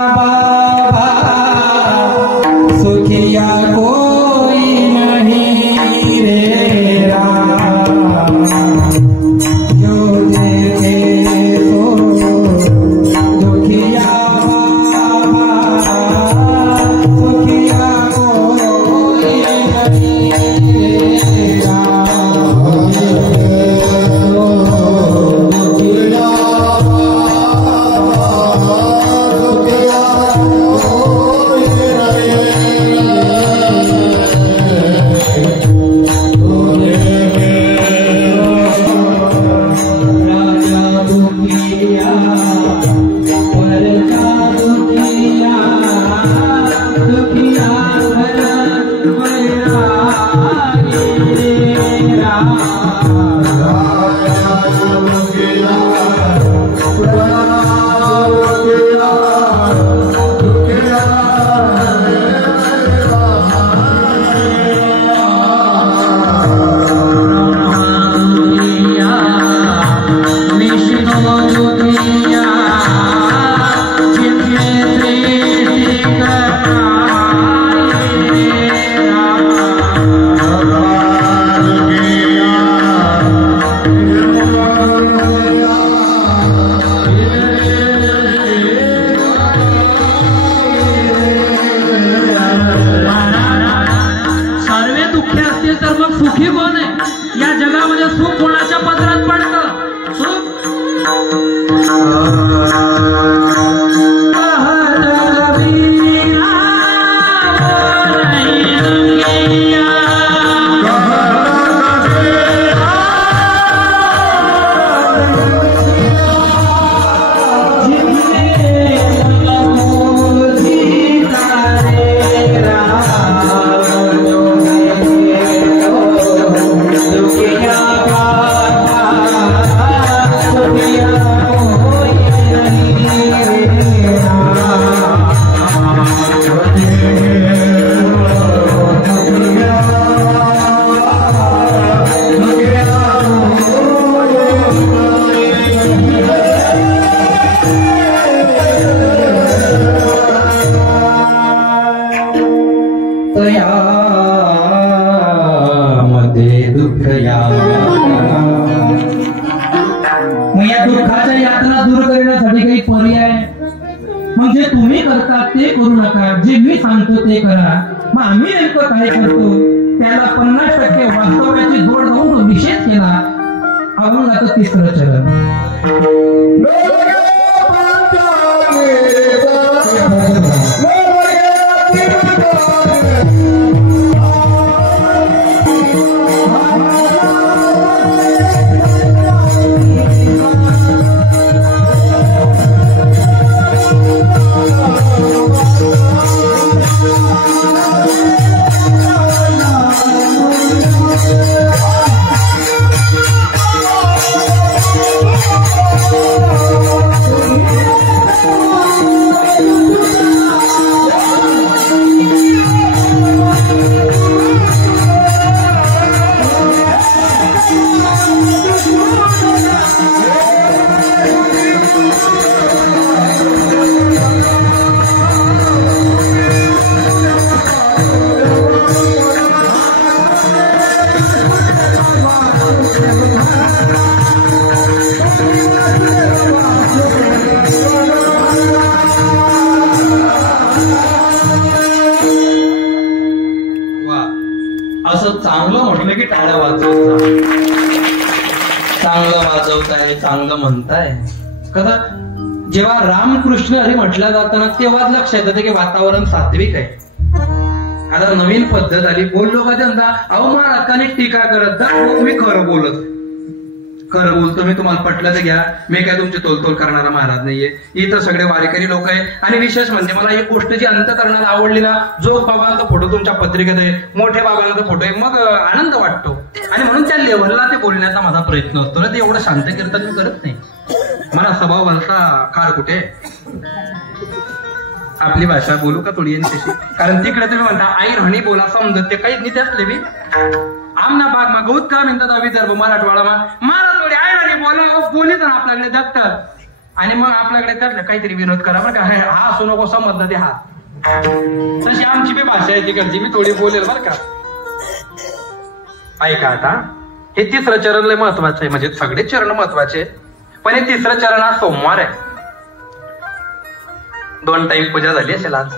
बाबा सुखिया कोई नहीं रे राम, जो देखे सो दुखिया बाबा सुखिया कोई नहीं रे राम, सुखी कोण आहे या जगामध्ये? सुख कोणाच्या पदरात पडतं? या दुःखाच्या यातना दूर करण्यासाठी काही पर्याय म्हणजे तुम्ही करता ते करू नका, जे मी सांगतो ते करा. मग आम्ही नेमकं काय करतो त्याला 50% वास्तव्याची जोड लावून तो निषेध केला. आपण आता तिसरं चरण. असं चांगलं म्हटलं की टाळ्या वाजवत, चांगलं वाजवताय, चांगलं म्हणताय. कदा जेव्हा रामकृष्ण हरी म्हटलं जातं ना तेव्हाच लक्षात येतं की वातावरण सात्विक आहे. आता नवीन पद्धत आली. बोललो का त्यांचा अहो महाराजांनी टीका करत जा, मी खरं बोलतो, मी तुम्हाला पटलं तर घ्या, मी काय तुमची तोलतोल करणारा महाराज नाहीये. इथं सगळे वारेकरी लोक आहे. आणि विशेष म्हणजे मला एक गोष्ट जी अंतकरणाला आवडली ना, जो बाबांचा फोटो तुमच्या पत्रिकेत आहे, मोठ्या बाबांचा फोटो आहे, मग आनंद वाटतो. आणि म्हणून त्या लेव्हलला ते बोलण्याचा माझा प्रयत्न असतो ना. ते एवढं शांत कीर्तन मी करत नाही. मला स्वभाव बनता खार कुठे. आपली भाषा बोलू का थोडी यांच्याशी? कारण तिकडे तुम्ही म्हणता आई राहणी बोला समजत ते काही नाही. त्यातले मी आमना भागमा गौत का म्हणतात विदर्भ मराठवाडामा मराठवाडी आहे ना बोला बोलीत ना आपल्याकडे दत्तर आणि मग आपल्याकडे त्यातलं काहीतरी विनोद करा बरं का, हा असू नको समजलं ते हा. तशी आमची बी भाषा आहे तिकडची, मी थोडी बोलेल बरं का. ऐका आता, हे तिसरं चरण लय महत्वाचं आहे, म्हणजे सगळे चरण महत्वाचे, पण हे तिसरं चरण आज सोमवार आहे. 2 टाइम पूजा झाली असेल आज,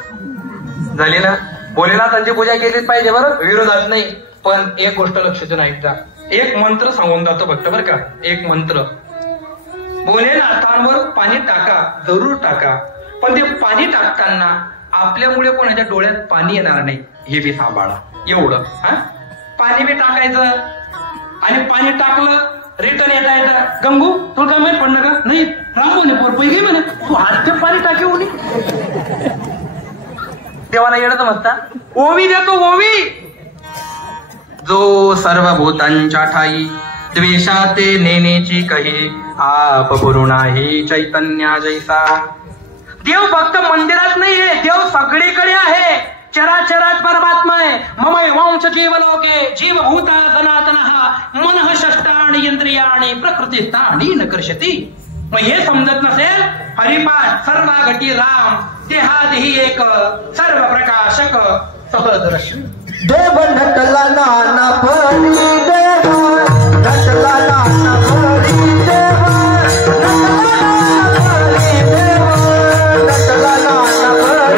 झाली ना. भोलेनाथांची पूजा केलीच पाहिजे बरं, विरोधात नाही. पण एक गोष्ट लक्ष देऊन ऐकता, एक मंत्र सांगून जातो फक्त बरं का. एक मंत्र, भोलेनाथांवर पाणी टाका, जरूर टाका, पण ते पाणी टाकताना आपल्यामुळे कोणाच्या डोळ्यात पाणी येणार नाही हे बी सांभाळा. एवढं हा. पाणी बी टाकायचं, आणि पाणी टाकलं रिटर्न येता गंगू तुला काय माहित पडलं का नाही, राम म्हणे पैकी म्हणे तू आज पाणी टाके ओवी. देवाला येणं समजता, ओवी देतो ओवी. जो सर्वभूतांच्या ठाई द्वेषाते नेनेची कही, आप गुरु नाही चैतन्या जैसा. देव फक्त मंदिरात नाहीये, देव सगळीकडे आहे. चराचरात परमात्मा आहे. मम वंश जीवलोके जीवभूता सनातनः मनः षष्ठाणि इंद्रियाणि प्रकृतिस्थानी न कर्षति. मग हे समजत नसेल, हरिपाठ सर्व घटी राम, देहादेही एक सर्व प्रकाशक सहदर्शन. देव नटला नाना परी देव, नटला नाना परी देव, नटला नाना परी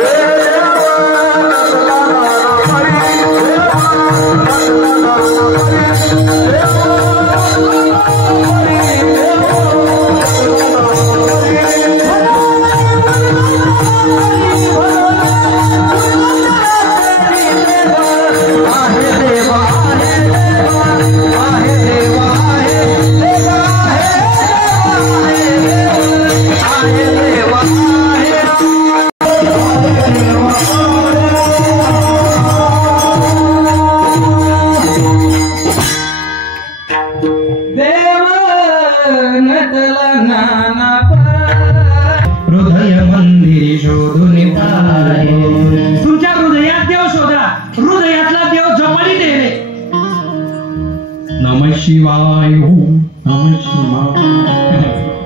शिवाय ओम नमः शिवाय.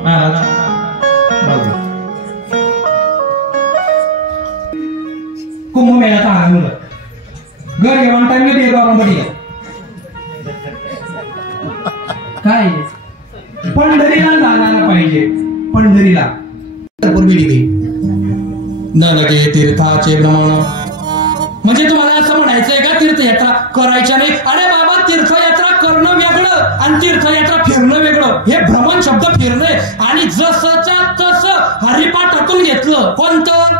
महाराज कुंभमेळ्याचा आनंद घर घेऊन टाइम येते काय पंढरीला जायला पाहिजे. पंढरीला पूर्वी न लगे तीर्थाचे भ्रमण, म्हणजे तुम्हाला असं म्हणायचंय का तीर्थयात्रा करायच्या नाही. अरे बाबा, तीर्थयात्रा करणं वेगळं आणि तीर्थयात्रा फिरणं वेगळं. हे भ्रमण शब्द फिरणे, आणि जसंच्या तसं हरिपाठातून घेतलं. कोणतं?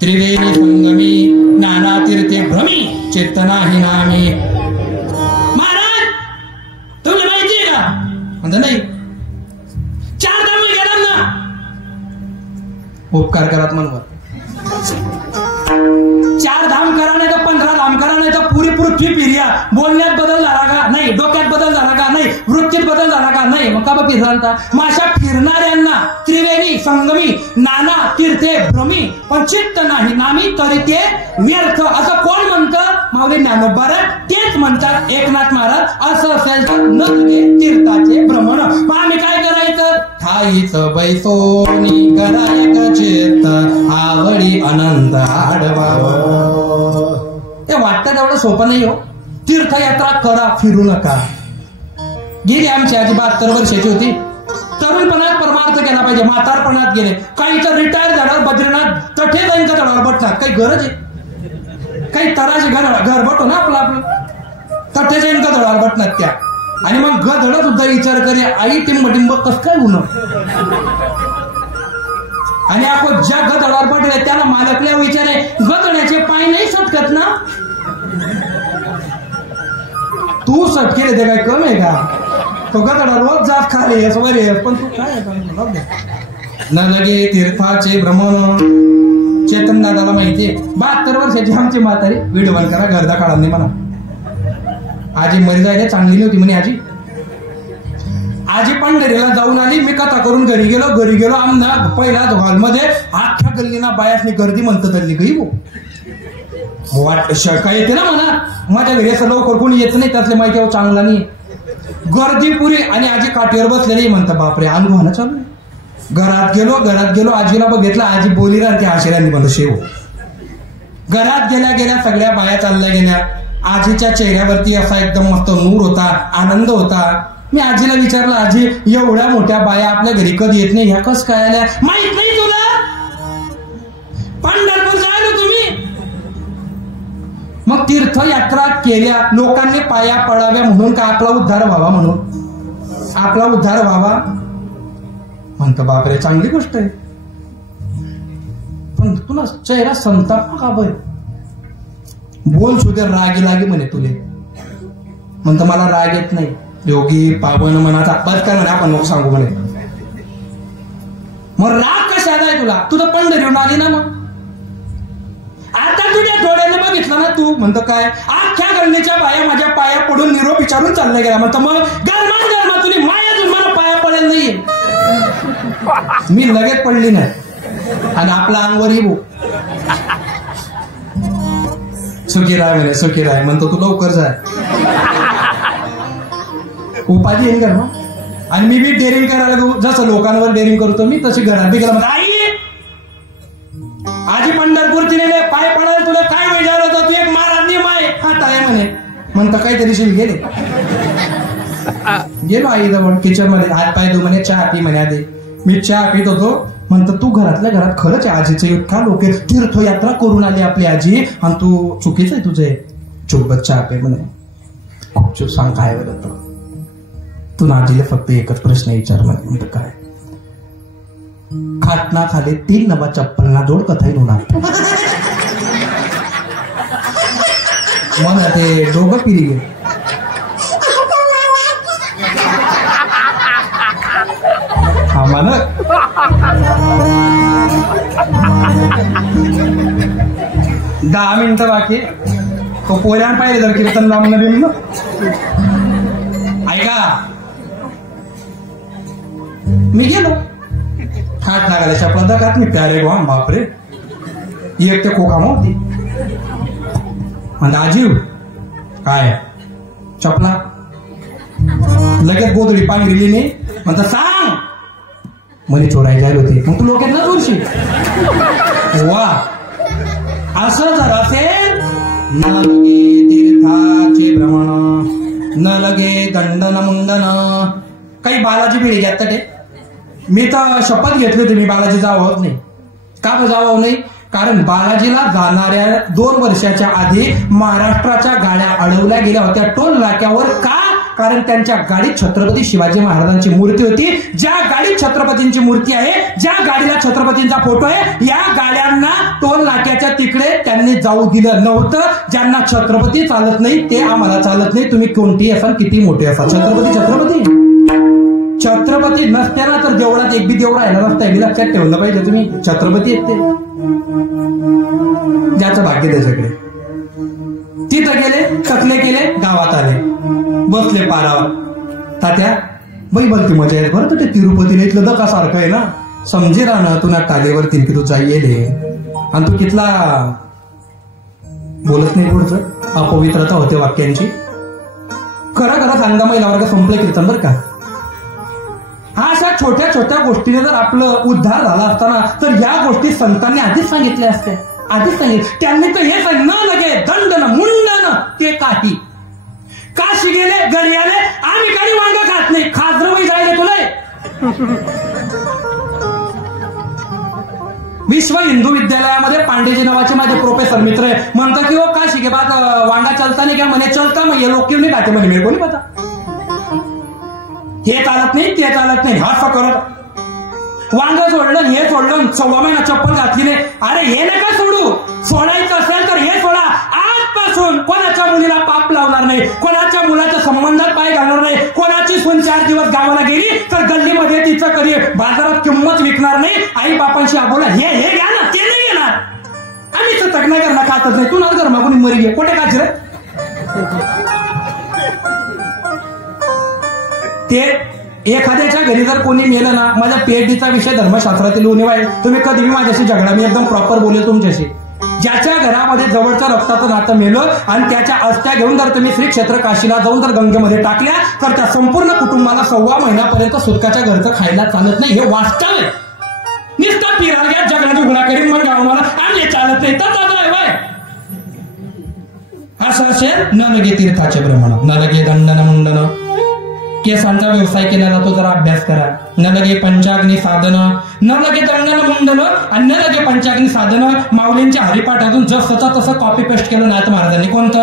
त्रिवेणी संगमी नाना तीर्थे भ्रमी चेतना हि नामी. महाराज तुम्ही माहितीये का? म्हणता नाही. 4 धाम गेला ना, उपकार करात म्हणून 4 धाम करा, नाही तर 15 धाम करा, नाही तर पुरी पृथ्वी फिर्या. बोलण्यात बदल झाला का नाही, डोक्यात बदल झाला का नाही, वृत्तीत बदल झाला का नाही, मग का बा फिरता. मग अशा फिरणाऱ्यांना त्रिवेणी संगमी नाना तीर्थे भ्रमी पण चित्त नाही नामी तरी ते व्यर्थ, असं कोण म्हणतं? माऊली ज्ञानोबा तेच म्हणतात. एकनाथ महाराज असं असेल तर न तीर्थाचे भ्रमण. मग आम्ही काय करायचं? ठाईच बैसोनी करायक चित्त आवडी आनंद आडवावं. ते वाटतं तेवढं सोपं नाही हो. तीर्थयात्रा करा, फिरू नका. गेली आमची आजी 72 वर्षाची होती. तरुणपणात परमार्थ केला पाहिजे, म्हातारपणात गेले. काही तर रिटायर झाल्यावर बद्रीनाथ तठे जाईन का तडावर बटणार काही गरज आहे? काही तराचे घर बटो ना आपलं तठे जाईन का तडावर बटणार त्या. आणि मग गधड सुद्धा विचार करे आई टिंब कस काय होणं. आणि आपण ज्या गधडावर पडले त्याला मालकल्या विचारे गधड्याचे पाय नाही सटकत ना. तू सटकेले ते काय कमी आहे का? तो गधडा रोज जात खाले बरे, पण तू काय न लगे तीर्थाचे भ्रमण. चेतन दादाला माहितीये 72 वर्षाची आमची म्हातारी. व्हिडिओ बंद करा, गर्दा काढा नाही म्हणा. आजी मरी जायला चांगली नव्हती म्हणे आजी. आजी पंढरीला जाऊन आली. मी कथा करून घरी गेलो. आमना पहिला हॉलमध्ये अख्ख्या गल्लीना बायासनी गर्दी म्हणत चालली गई. वाट शका येते ना म्हणा. माझ्या घरी असं लवकर कोणी येत नाही, त्यातले माहिती चांगला नाही. गर्दी पुरी. आणि आजी काठीवर बसलेली म्हणतात बापरे अनुभवाला चालू. घरात गेलो आजीला बघितलं, आजी बोली राहते आशिरांनी म्हणतो शेव. घरात गेल्या सगळ्या बाया चालल्या गेल्या. आजीच्या चेहऱ्यावरती असा एकदम मस्त नूर होता, आनंद होता. मी आजीला विचारलं, आजी एवढ्या मोठ्या बाया आपल्या घरी कधी येत नाही, ह्या कस काय आल्या? माहित नाही तुला? पंढरपूर जायला तुम्ही. मग तीर्थयात्रा केल्या, लोकांनी पाया पडाव्या म्हणून का आपला उद्धार व्हावा म्हणून, आपला उद्धार व्हावा म्हणतो. बापरे, चांगली गोष्ट आहे, पण तुला चेहरा संताप का बर? बोल सुद्धा रागी लागे म्हणे तुले. म्हणतो मला राग येत नाही. योगी पावन मनाचा बस काय म्हणे, आपण नको सांगू म्हणे. मग राग कशाला आहे तुला? तुझं पंढरीहून आली ना. मग आता तुझ्या डोळ्याने बघितलं ना तू. म्हणतो काय, अख्ख्या गल्लीच्या बाया माझ्या पाया पडून निरोप विचारून चालल्या गेला. म्हणतो मग गरमा तुझी माया तुम्हाला पाया पडेल नाही. मी लगेच पडली नाही आणि आपला अंगवर येऊ. सुखी राय म्हणे, सुखी राय. म्हणतो तू लवकर जाय, उपाधी येईल का. आणि मी बी डेअरिंग करायला, जसं लोकांवर डेअरिंग करतो मी, तशी घरात बी गेला. म्हणतो आई आजी पंढरपूरची नेले, पाय पडायला तुला काय विचार होतं? तू एक महाराज माय हात आहे म्हणे. म्हणतो काहीतरी शिल गेले. गेलो आई जवळ किचन मध्ये, हात पाय धु म्हणे, चहा पी म्हणे. आधी मी चहा पित होतो. म्हणतो तू घरातल्या घरात खरंच आहे आजीचे इतका लोक तीर्थयात्रा करून आली आपली आजी, आणि तू चुकीच आहे तुझे. चुपत चहा पे म्हणे. खूप चूप सांग काय होत. तू आजीला फक्त एकच प्रश्न विचार म्हणे. म्हणतो काय? खाटना खाली 3 नवा चप्पलना जोड कथाही होणार. म्हणा ते दोघं पिरी गे. हा म्हण 10 मिनिटं बाकी. तो पोऱ्यान पाहिजे जर कीर्तन लावून नवीन ना. ऐका, मी गेलो खाट नागायच्या पदार्थ मी प्यारे गो. बापरे, एक ते खोका नव्हती. म्हणता आजीव काय चपला लगेच गोधडी पाणी दिली नाही. म्हणता सांग म्हणे चोराय जायला होते. मग तू लोकांना चोरशी वा. असं जर असेल, न लगे तीर्थाचे भ्रमण, न लगे दंडन मुंडन. काही बालाजी बिडी घेत ते. मी तर शपथ घेतली होती मी बालाजी जावं नाही. का जावं नाही? कारण बालाजीला जाणाऱ्या 2 वर्षाच्या आधी महाराष्ट्राच्या गाड्या अडवल्या गेल्या होत्या टोल नाक्यावर. का? कारण त्यांच्या गाडीत छत्रपती शिवाजी महाराजांची मूर्ती होती. ज्या गाडीत छत्रपतींची मूर्ती आहे, ज्या गाडीला छत्रपतींचा फोटो आहे, या गाड्यांना टोल नाक्याच्या तिकडे त्यांनी जाऊ दिलं नव्हतं. ज्यांना छत्रपती चालत नाही ते आम्हाला चालत नाही. तुम्ही कोणतीही असाल, किती मोठे असाल, छत्रपती छत्रपती नसते ना तर देवळात एक बी देव राहिला नसता. हे लक्षात ठेवलं पाहिजे तुम्ही. छत्रपती आहेत ते, ज्याचं भाग्य त्याच्याकडे. तिथं गेले, चकले केले, गावात आले, बसले पारावर. तात्या बाई बोलती मजा येत बरं. ते तिरुपतीला इथलं दकासारखं आहे ना, समजे राहणं तुला टालेवरती की तू जाईले. आणि तू कितला बोलत नाही पुढचं, अपवित्रता होते वाक्यांची. खरं खरं सांगा, महिला वर्ग संपलं कीर्तन बरं का. हा अशा छोट्या छोट्या गोष्टीने जर आपलं उद्धार झाला असताना तर या गोष्टी संतांनी आधीच सांगितल्या असत्या. आधीच सांगितलं त्यांनी तर हे सांग, न लगे दंडन मुंडन ते काही. काशी गेले, घरी आले, आम्ही काही वांग खात नाही. खाजरवही जायले तुला. विश्व हिंदू विद्यालयामध्ये पांडेजी नावाचे माझे प्रोफेसर मित्र आहे. म्हणतात की वो काशी के बाद वांगा चलता नाही क्या? म्हणे चलता. मग ये लोक क्यों नाही खाते? म्हणे मेरे को नहीं पता. हे चालत नाही, ते चालत नाही, असं करत वांग सोडलं, हे सोडलं, 14 महिना चप्पल घातली नाही. अरे हे नका सोडू. सोडायचं असेल तर हे सोडा. आजपासून कोणाच्या मुलीला पाप लावणार नाही, कोणाच्या मुलाच्या संबंधात पाय घालणार नाही. कोणाची सून 4 दिवस गावाला गेली तर गल्लीमध्ये तिचं कधी बाजारात किंमत विकणार नाही. आई बापांशी बोला, हे घ्या ना, ते नाही घेणार. आम्ही तर तगना करणं खातच नाही. तू ना कर मागून मरी घे. कुठे काच रे ते. एखाद्याच्या घरी जर कोणी मेलं ना, माझ्या PhDचा विषय धर्मशास्त्रातील उणीव आहे. तुम्ही कधी माझ्याशी झगडा, मी एकदम प्रॉपर बोलेल तुमच्याशी. ज्याच्या घरामध्ये जवळचं रक्ताचं नातं मेलं आणि त्याच्या अस्त्या घेऊन जर तुम्ही श्री क्षेत्र काशीला जाऊन जर गंगेमध्ये टाकल्या तर त्या संपूर्ण कुटुंबाला 1.25 महिन्यापर्यंत सुटकाच्या घरचं खायला चालत नाही. हे वास्तव आहे. नुसतं फिरायला घ्या जगण्याची गुन्हा करीन मग गावाला आणि चालत नाही तर असं असेल. न लगे तीर्थाचे भ्रमण, न लगे दंडन मुंडन, केसांचा व्यवसाय केला जातो जरा अभ्यास करा. न लगे पंचाग्नी साधन, न लगे दंडन मुंडन आणि न लगे पंचाग्नी साधन. माऊलींच्या हरिपाठातून जसं तसं कॉपी पेस्ट केलं नाथ महाराजांनी. कोणतं?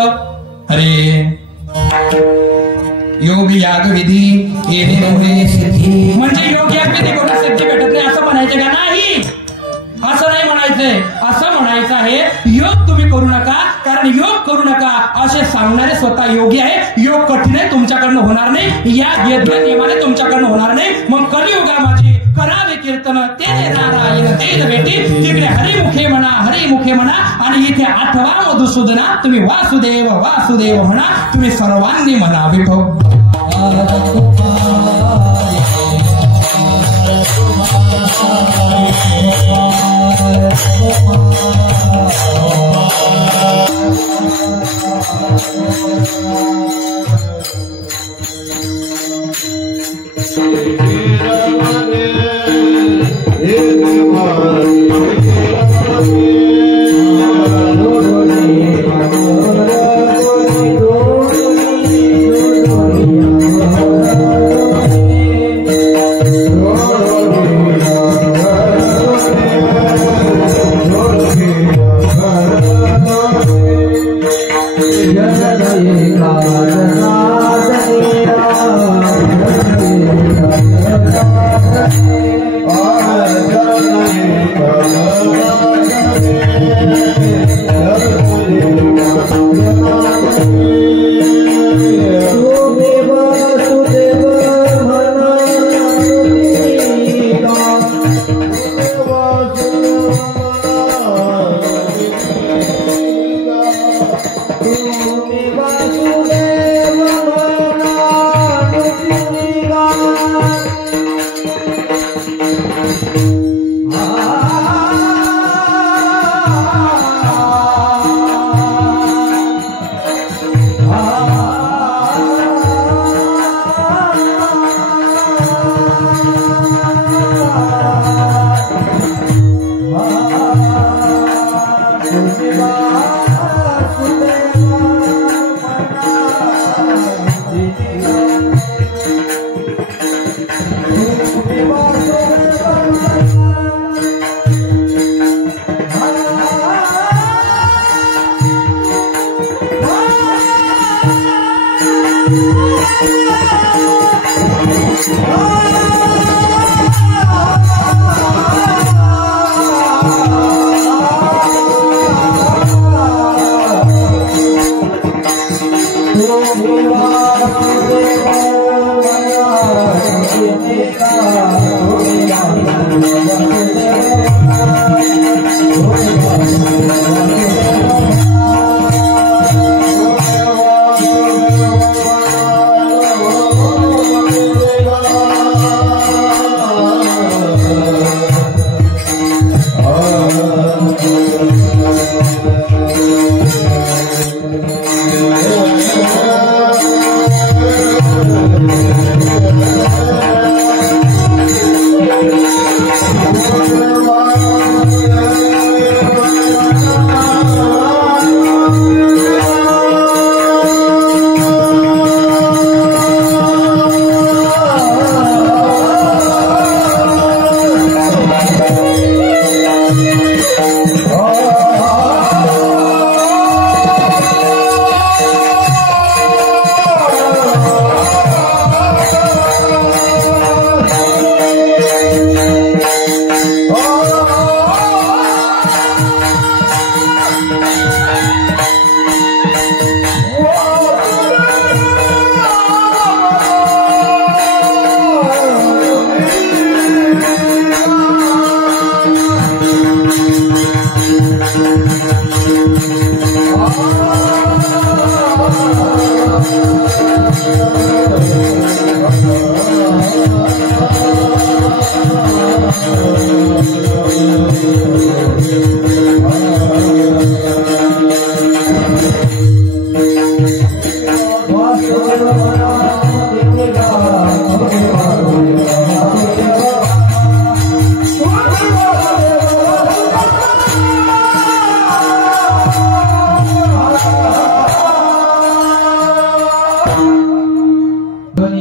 अरे योग याग विधी म्हणजे योग याग विधी कोणा सिद्धी भेटत नाही असं म्हणायचं का? नाही, असं नाही म्हणायचंय. असं म्हणायचं आहे योग तुम्ही करू नका, कारण योग करू नका असे सांगणारे स्वतः योगी आहे. योग कठीण आहे, तुमच्याकडनं होणार नाही. या यज्ञ नियमाने तुमच्याकडनं होणार नाही. मग कलियुगामध्ये करावे कीर्तन ते नारायण तेज भेटी, तिकडे हरिमुखे म्हणा, हरिमुखे म्हणा. आणि इथे 8वा मधुसूदना तुम्ही वासुदेव वासुदेव म्हणा. तुम्ही सर्वांनी म्हणा विठोबा. Oh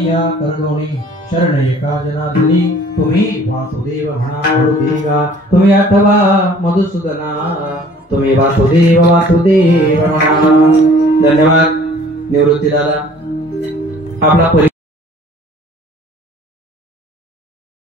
आणि या करदोणी शरण एका जनार्दनी तुम्ही वासुदेव म्हणा देवा तुम्ही आठवा मधुसूदना तुम्ही वासुदेव वासुदेव म्हणा. धन्यवाद निवृत्ती दादा. आपला